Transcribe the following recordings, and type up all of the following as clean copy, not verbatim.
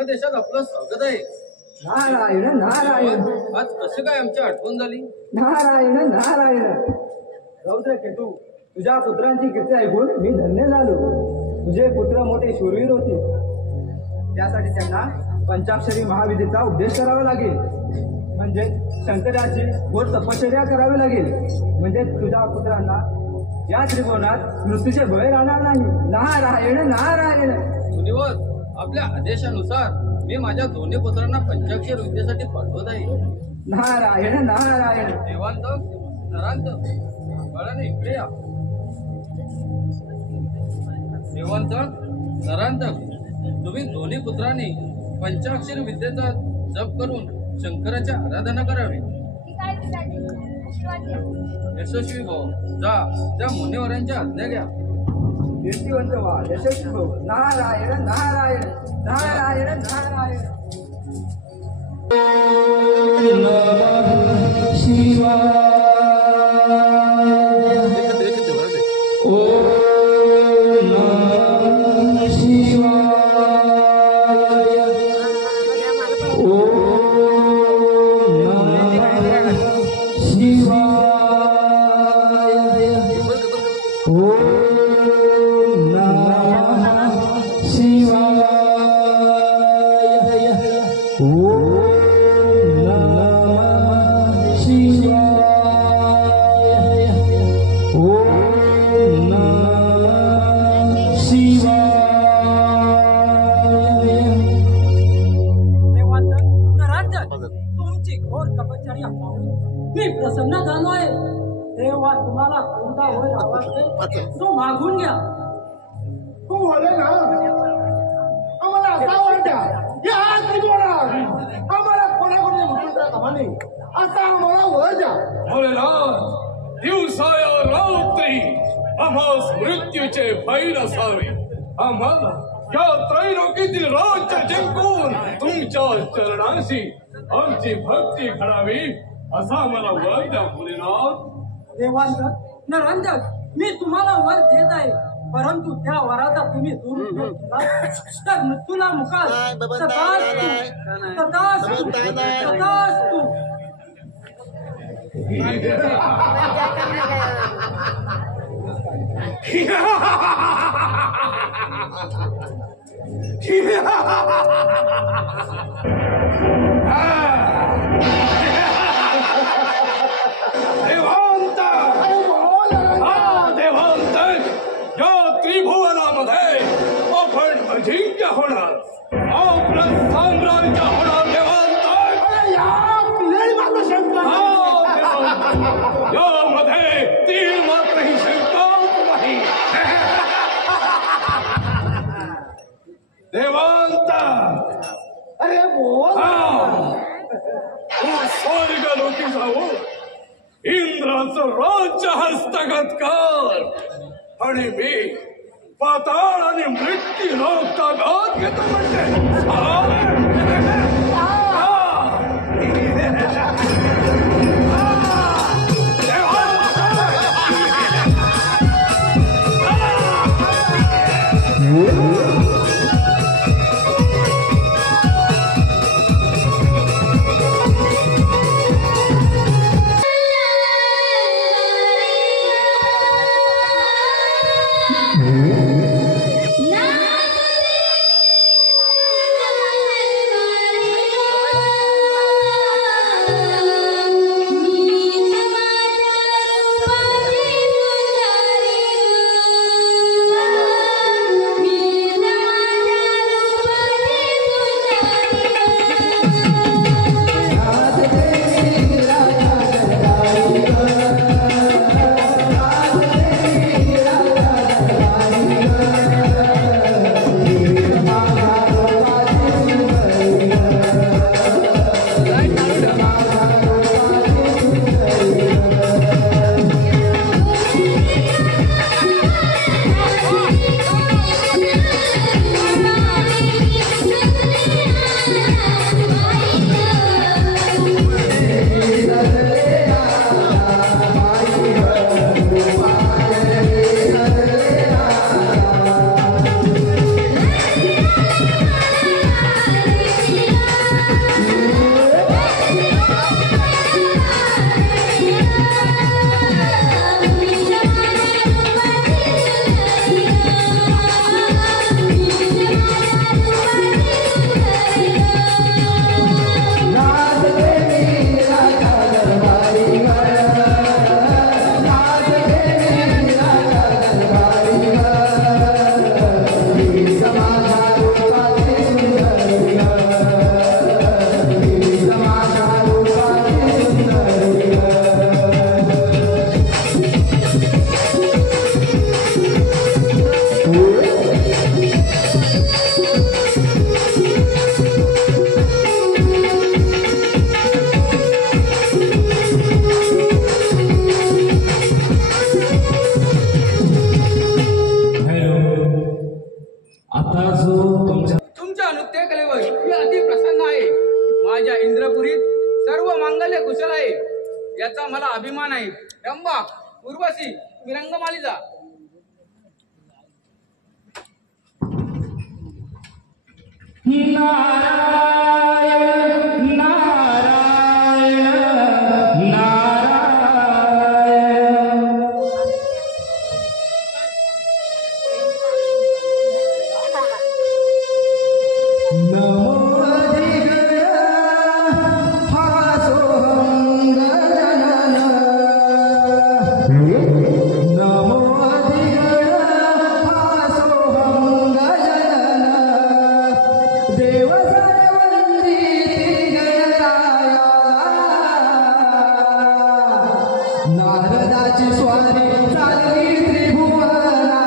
आपल्या देशात आपलं स्वागत आहे. नारायण नारायण. आज कसं काय आमची आठवण झाली? नारायण नारायण. रौद्र केतू, तुझ्या पुत्रांची कीर्ती ऐकून मी धन्य झालो. तुझे पुत्र मोठे शूरवीर होते, त्यासाठी त्यांना पंचाक्षरी महाविद्येचा उपदेश करावा लागेल. म्हणजे शंकराची घोर तपश्चर्या करावी लागेल. म्हणजे तुझ्या पुत्रांना या त्रिकोणात मृत्यूचे भय राहणार नाही. नारायण नारायण. मुनिवर, आपल्या आदेशानुसार मी माझ्या दोन्ही पुत्रांना पंचाक्षर विद्येसाठी पाठवत आहे. नारायण नारायण. देवांतक, नरांतक, बाळाने इकडे या. देवांतक, नरांतक, तुम्ही दोन्ही पुत्रांनी पंचाक्षर विद्येचा जप करून शंकराची आराधना करावी. यशस्वी भाऊ, जा त्या मुनिवरांची आज्ञा घ्या. कीर्तिवंत व्हा, यशस्वी भाऊ. नारायण नारायण. नारायण नारायण. नमः शिवाय. तुमची घोर तपश्चर्या पाहून मी प्रसन्न झालोय. तेव्हा तुम्हाला कोणता वर आवडते तो मागून घ्या. तू बोले ना, आम्हाला असा वाटतं आम्हाला कोणाकडून मुख्यमंत्री कमानी असा आम्हाला वर द्या. भोलेनाथ, दिवसाया रात्री आम्हास मृत्यूचे भय नसावे. आम्हाला या त्रैलोकीतील राज्य जिंकून तुमच्या चरणाशी आमची भक्ती घडावी असा आम्हाला वर द्या भोलेनाथ. देवांतक, नरांतक, मी तुम्हाला वर देत आहे, परंतु त्या वराचा तुम्ही दुरुपयोग केला तर मृत्यूला मुकाल. त्रिभुवनामध्ये आपण अजिंक्य होणार, आपलं साम्राज्य होणार. यामध्ये तीन मात्र ही शंका नाही. देवांत, अरे बोल. तू स्वर्ग लोकी जाऊ इंद्राचं राज्य हस्तगत कर आणि मी पाताळ आणि मृत्यू लोक ताब्यात घेतो म्हणजे. पुरीत सर्व मांगल्य कुशल आहे याचा मला अभिमान आहे. रंभा, उर्वशी, तुम्ही रंगमाली जा. नारायण नारायण नारायण नमो अधिगण हा सोहं गजानन. नमो अधिगण हा सोहं गजानन. देव सर्ववंदिती गणराया. नारदाची स्वारी चालली त्रिभुवनाला.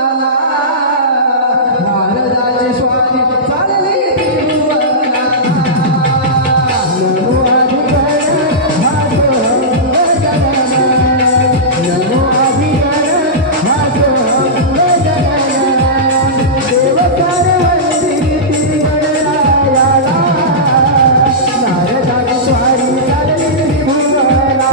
नारदाची स्वारी चालली त्रिभुवनाला. नमो अधिगण हा सोहं गजानन. नमो अधिगण हा सोहं गजानन. देव सर्ववंदिती गणरायाला. नारदाची स्वारी चालली त्रिभुवनाला.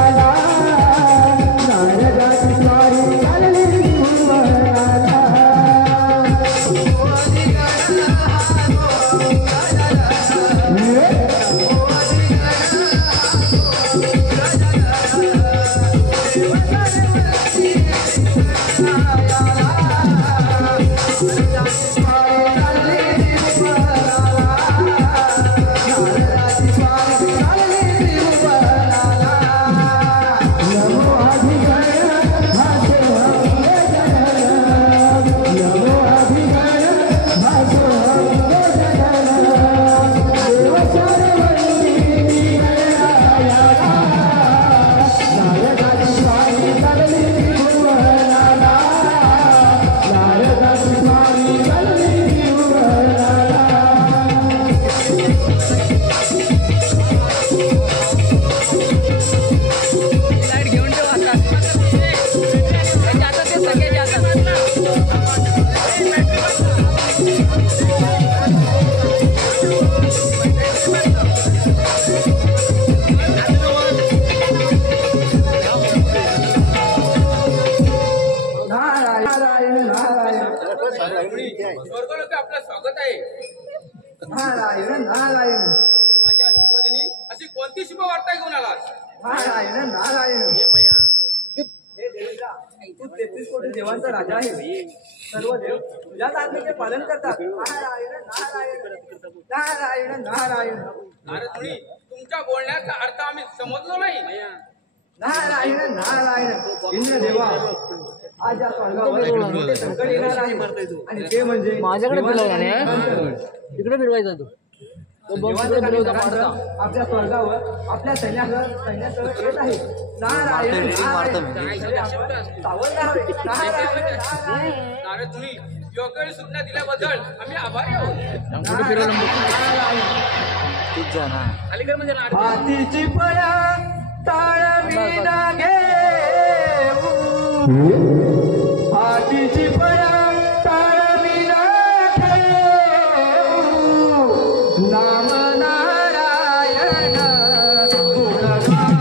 नारदाची स्वारी चालली त्रिभुवनाला. नारायण नारायण स्वर्गलोकी आपलं स्वागत आहे. नारायण नारायण माझ्या शुभदिनी अशी कोणती शुभ वार्ता घेऊन आलात? नारायण नारायण. हे देवेंद्रा, तू 33 कोटी देवांचा राजा आहे. सर्व देव तुझ्याच आज्ञेचे पालन करतात. नारायण नारायण नारायण नारायण नारद मुनी, तुमच्या बोलण्याचा अर्थ आम्ही समजलो नाही. नारायण नारायण. इंद्र देवा, आज या स्वर्गावर मोठे संकट येणार आहे आणि ते म्हणजे माझ्याकडे बोलवला नाही, तिकडे फिरवायचा तू. देवांचं काही जमांतर आपल्या स्वर्गावर आपल्या सैन्यासह येत आहे. नारायण नारायण. सावध राहावे. नारायण नारायण. नारद मुनी, योग्य वेळी सूचना दिल्याबद्दल आम्ही आभारी आहोत. अलीकडे म्हणजे नारद. हातीची पळा ताळविना घेऊ. हातीची पळा ताळविना ठेवू. नाम नारायण नारायण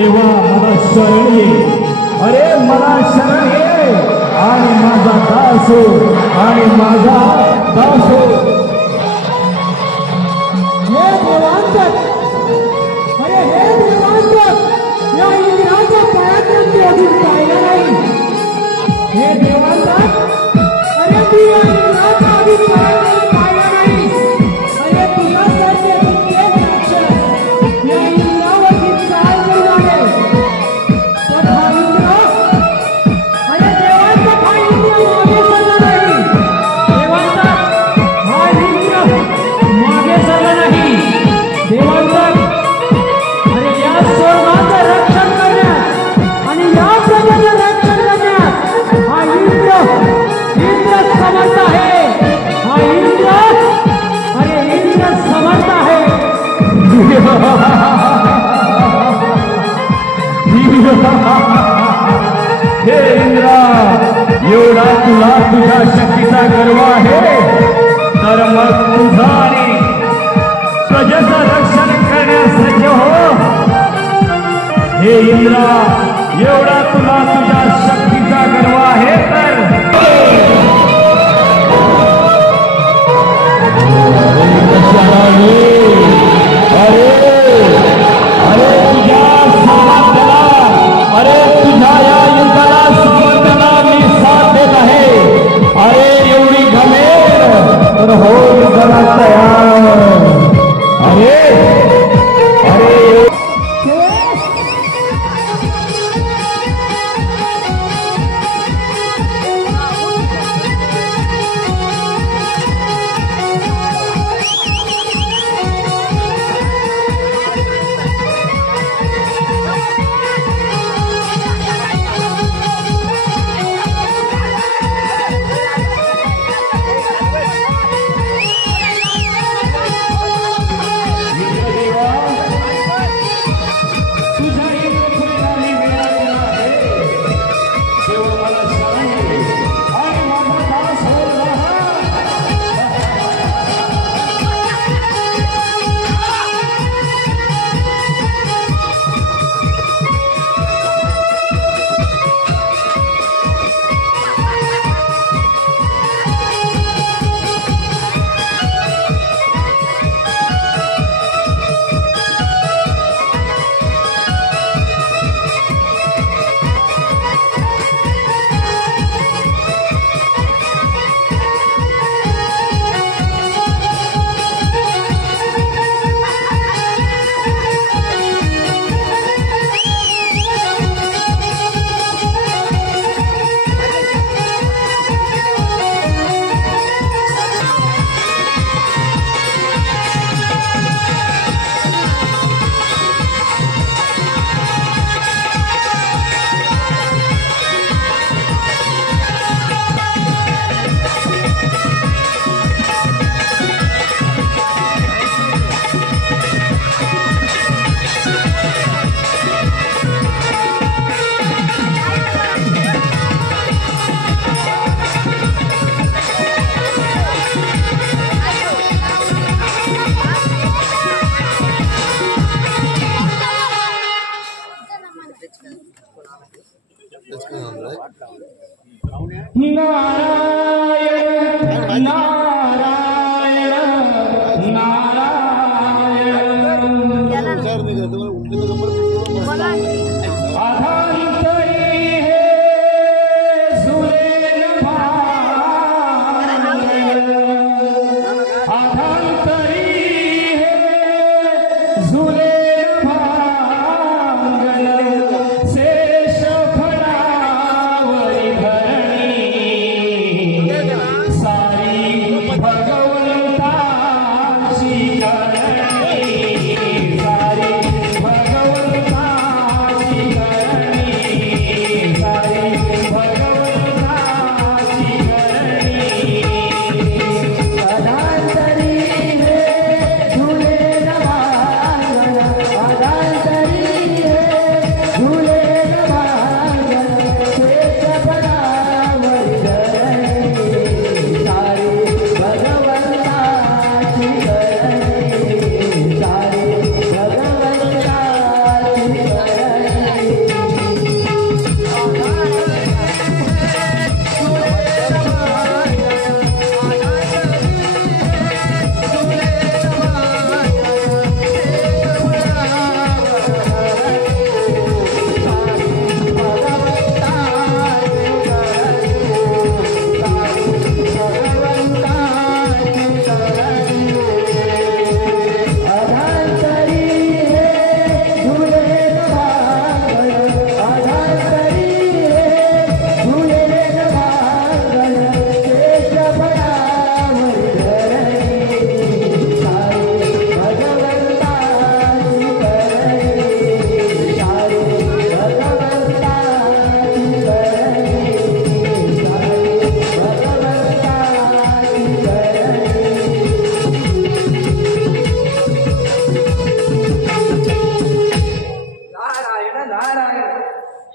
तेव्हा मला शरण ये, अरे मला शरण ये आणि माझा दास हो, आणि माझा दास हो. हे देवांतर, अरे हे देवांतर, या इंद्राच्या पायात मी अजून पाहिलं नाही. हे देवांतर, अरे तू या इंद्राच्या अजून पाहिलं नाही. अरे तुझ्यासारखे कित्येक राक्षस या इंद्रावरती चाल करून आले. पण हा इंद्र, अरे देवांतर हा इंद्र मागे सरला नाही. देवांतर हा इंद्र मागे सरला नाही. देवांतर, अरे या स्वर्गाचं रक्षण करण्यात आणि या प्रजेचं रक्षण करण्यात हा इंद्र समर्थ आहे. हा इंद्र, अरे इंद्र समर्थ आहे. हे इंद्रा, एवढा तुला तुझ्या शक्तीचा गर्व आहे, तर मग तुझा आणि प्रजेचं रक्षण करण्यास सज्ज हो. हे इंद्रा, एवढा तुला तुझ्या शक्तीचा गर्व आहे तर अरे तुझ्या या युद्धाला समर्थना मी साथ देत आहे. अरे एवढी गमेर तर हो युद्धाला तयार. अरे अरे नारायण नारायण नारायण अधांतरी हे सुरेन भांगण, अधांतरी हे सुरेन भांगण, शेष फळावरी धरणी सारी भगवंताची करणी, सारी भगवंताची करणी, सारी भगवंताची करणी. अधांतरी हे झुलेन भांगण,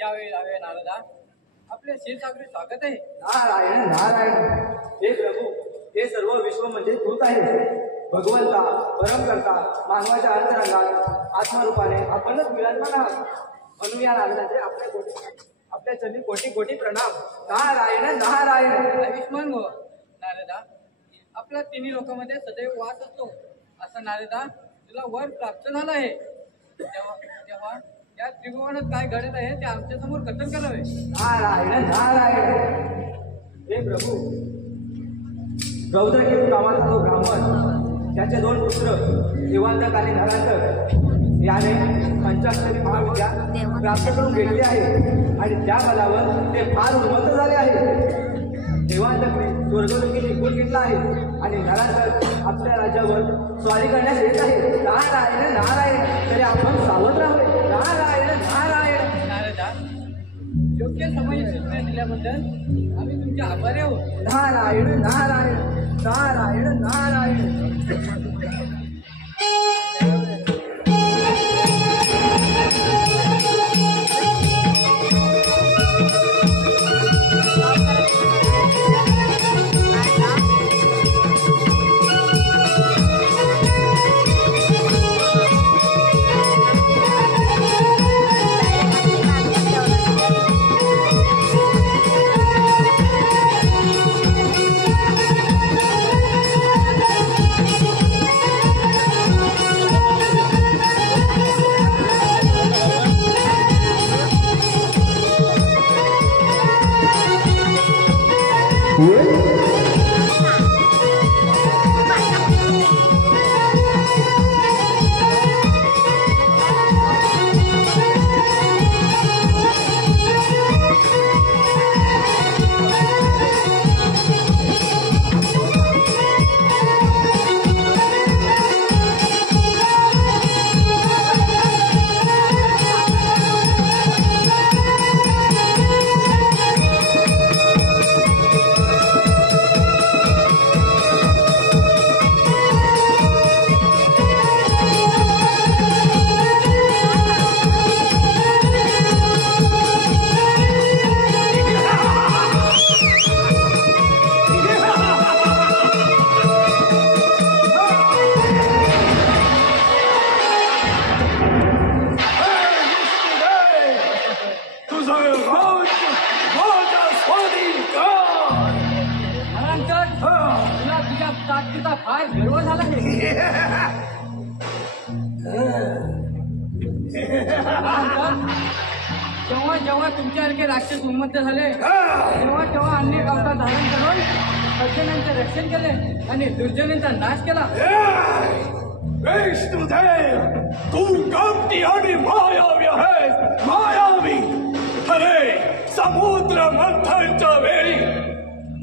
यावे यावे नारदा, आपले क्षीरसागरी स्वागत आहे. नारायण नारायण. हे प्रभू, हे सर्व विश्व म्हणजे तूच आहे. भगवंता, परमकर्ता, मानवाच्या अंतरंगात आत्मरूपाने आपणच विराजमान आहात. म्हणून या नारदाचे आपल्या चरणी कोटी कोटी प्रणाम. नारायण नारायण. आयुष्मान भव. नारदा, आपला तिन्ही लोकांमध्ये सदैव वास असतो. असं नारदा, तुला वर प्राप्त झालं आहे. तेव्हा या त्रिभुवनात काय घडत आहे ते आमच्या समोर कथन करावे. नारायण नारायण. हे प्रभू, रौद्रकेतू नावाचा जो ब्राह्मण, त्याचे 2 पुत्र देवांतक आणि नरांतक याने पंचाक्षरी महाविद्या प्राप्त करून घेतली आहे आणि त्या बलावर ते फार उन्मत्त झाले आहे. देवांतकने स्वर्गलोकी निघून घेतला आहे आणि नरांतक आपल्या राज्यावर स्वारी करण्यास येत आहे. नारायण नारायण. तरी आपण सावध राहावे. नारायण नारायण. नारदा, योग्य समय सूचना दिल्याबद्दल आम्ही तुमचे आभारी आहोत. नारायण नारायण. नारायण नारायण. फार गर्व झाला आहे. जेव्हा जेव्हा तुमच्यासारखे राक्षस उन्मत्त झाले तेव्हा अनेक अवतार धारण करून सज्जनांचे रक्षण केले आणि दुर्जनांचा नाश केला. विष्णुदेव, तू कपटी आणि मायावी आहेस. मायावी. अरे, समुद्र मंथनच्या वेळी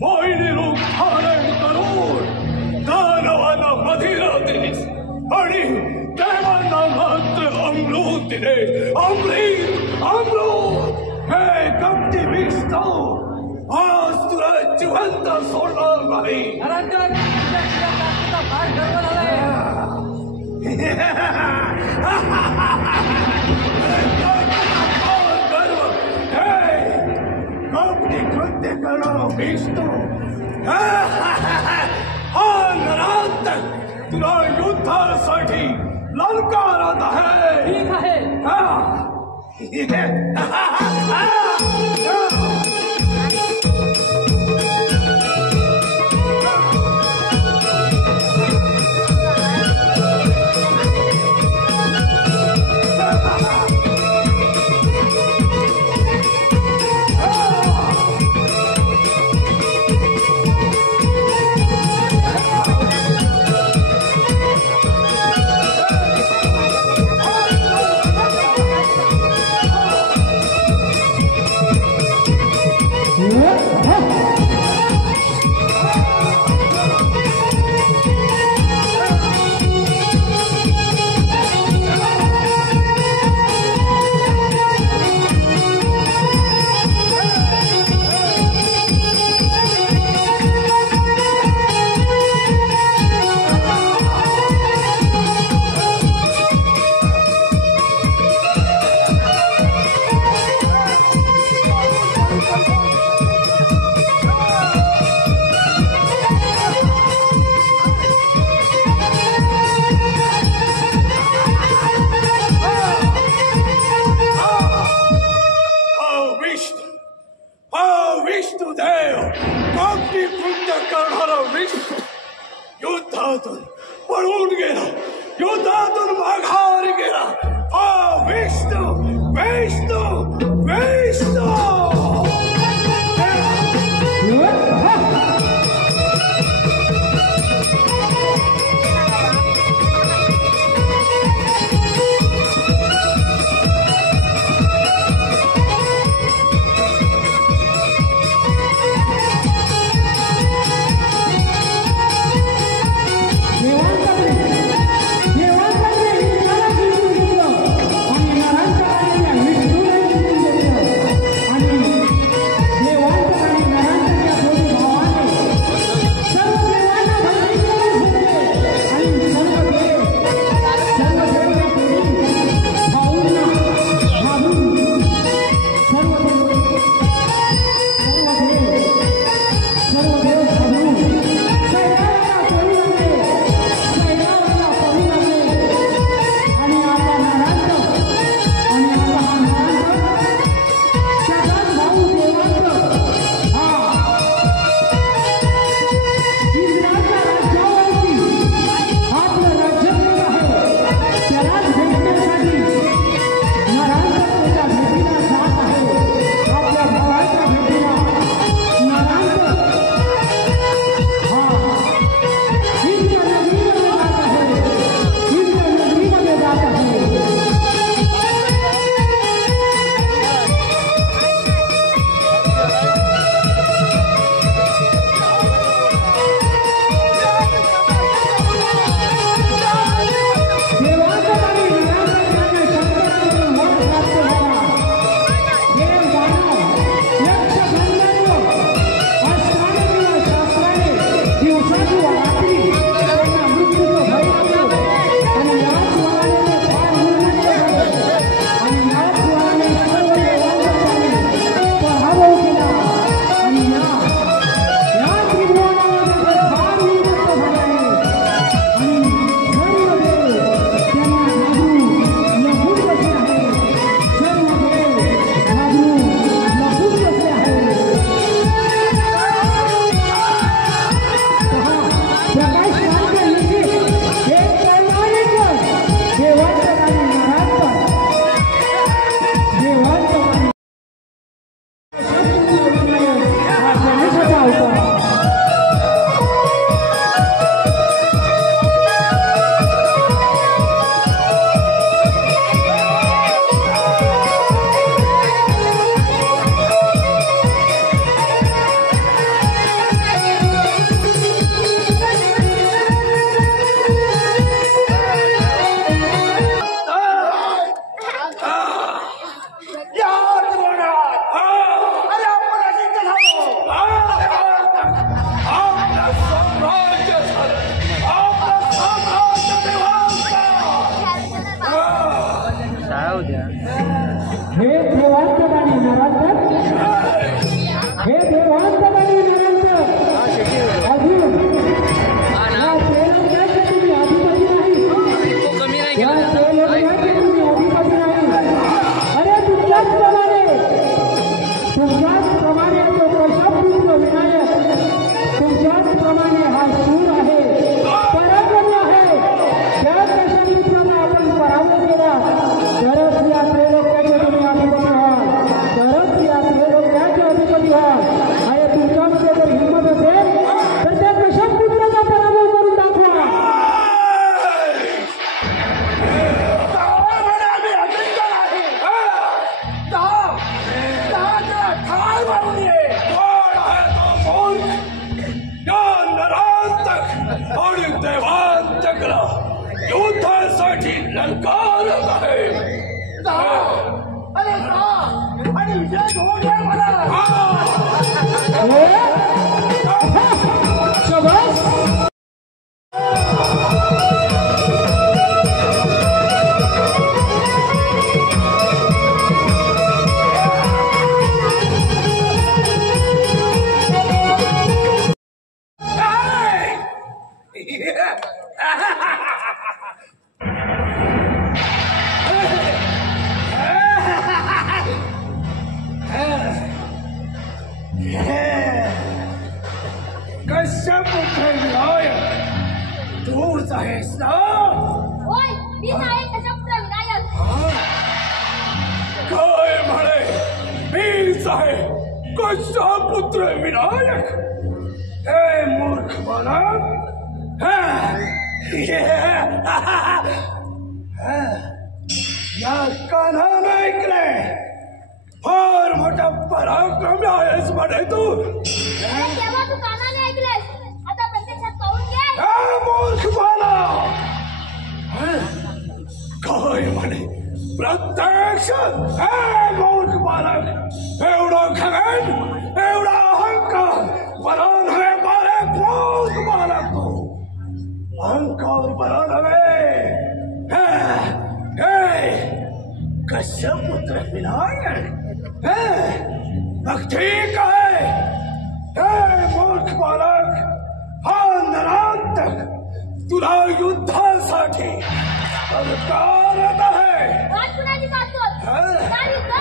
मोहिनी रूप धारण करून दानवांना मदिरा दिलीस आणि देवांना मात्र अमृत दिले. अमृत. हे कपटी विष्णू, आज तुला जिवंत सोडणार नाही. फार गर्व झालाय. कपटी कृत्य करणारा विष्णू, हा नरांतक तुला युद्धासाठी ललकारत आहे. ठीक आहे. नाही त्या केलं लोकांचे तुम्ही अधिपती नाही. अरे तुमच्याचप्रमाणे तो कशापुत्र विनायक, तुमच्याचप्रमाणे हा शूर आहे, पराक्रमी आहे. त्या कशापुत्राला आपण पराभव केला तरच या त्रैलोक्याचे तुम्ही अधिपती व्हाल, तरच या त्रैलोक्याचे अधिपती व्हाल. आणि तुमच्यामध्ये जर हिंमत असेल तर त्या कशापुत्राचा पराभव करून दाखवा. आणि देवांतकला युद्धासाठी ललकारत आहे. अरे जा आणि विजय होऊ द्या मला. शाबास. कशापुत्र विनायक तूच आहेस ना? होय, मीच आहे कशापुत्र विनायक. काय म्हणे मीच आहे कशापुत्र विनायक? हे मूर्ख बालक, या कानाने ऐकले फार मोठा पराक्रमी आहेस म्हणे तू. तेव्हा तू कानाने ऐकलेस, आता प्रत्यक्षात पाहून घे. मूर्ख बालक, काय म्हणे प्रत्यक्ष? मूर्ख बालक, एवढा खगन, एवढा अहंकार बरा नव्हे बालक. मूर्ख बालक तू, अहंकार बरा नव्हे. कशापुत्र विनायक, मग ठीक आहे. मूर्ख बालक, हा नरांतक तुला युद्धासाठी ललकारत आहे. वाट कुणाची पाहतोस? काय युद्ध?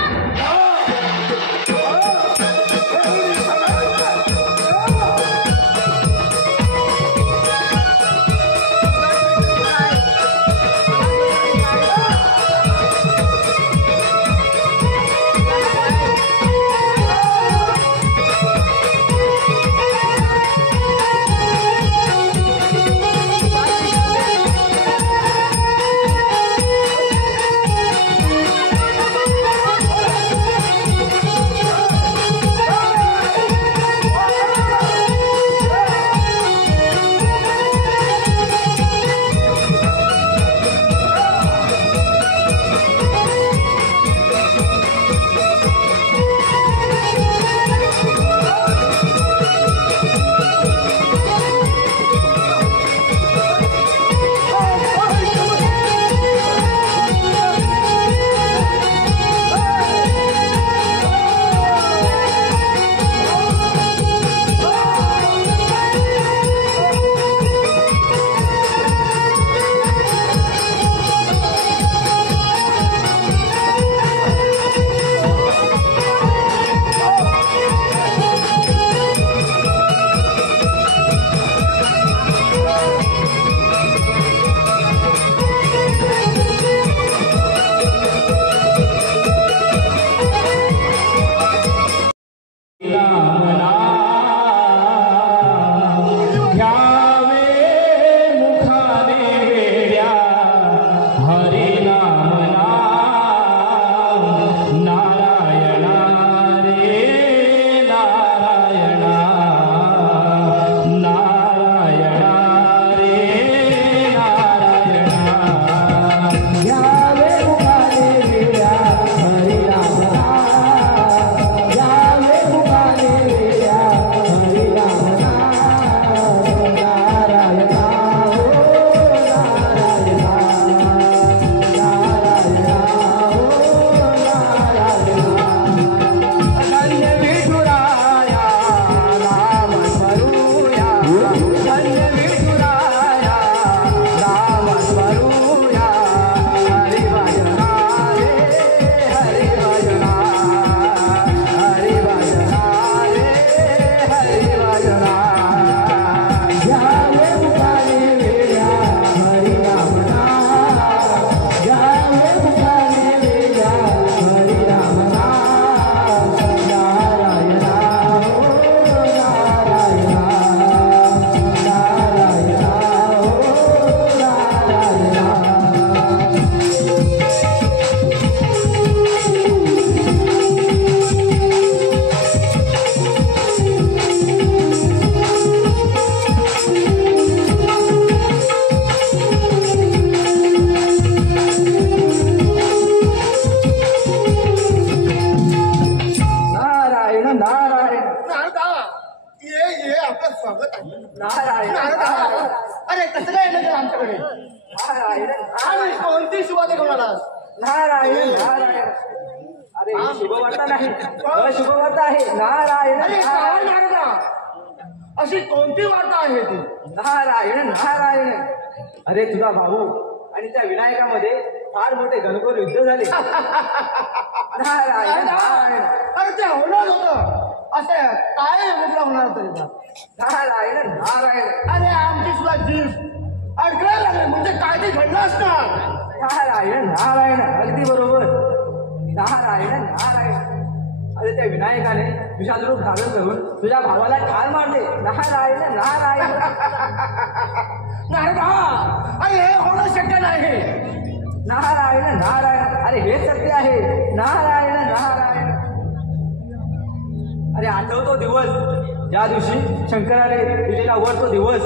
नारायण अरे कसं काय येणं केलं आमच्याकडे नारायण आणि कोणती शुभाते घेऊन आलास नारायण नारायण अरे ही शुभवार्ता नाही अशुभवार्ता आहे नारायण अरे काय नारदा अशी कोणती वार्ता आहे ती नारायण नारायण अरे तुझा भाऊ आणि त्या विनायकामध्ये फार मोठे घनघोर युद्ध झाले नारायण नारायण अरे ते होणार होतं असं काय मुद्रा होणार होतं नारायण नारायण अरे आमची सुद्धा जीव अडकळायला लागले म्हणजे काय ते घडलं असणार नारायण नारायण अगदी बरोबर नारायण नारायण अरे त्या विनायकाने विषाद रूप धारण करून तुझ्या भावाला ठार मारले नारायण नारायण नारदा अरे हे होणं शक्य नाही नारायण नारायण अरे हे सत्य आहे नारायण नारायण अरे आठवतो दिवस ज्या दिवशी शंकराने दिलेला वर तो दिवस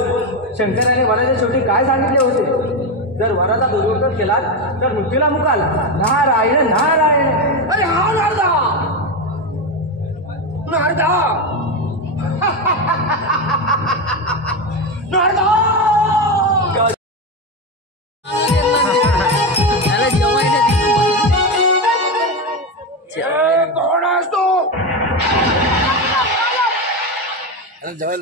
शंकराने वराच्या शेवटी काय सांगितले होते जर वराचा दुर्वर्तन केला तर मृत्यूला मुकाल नारायण नारायण अरे हा नारदा नारदा नारदा कोण असतो जाऊ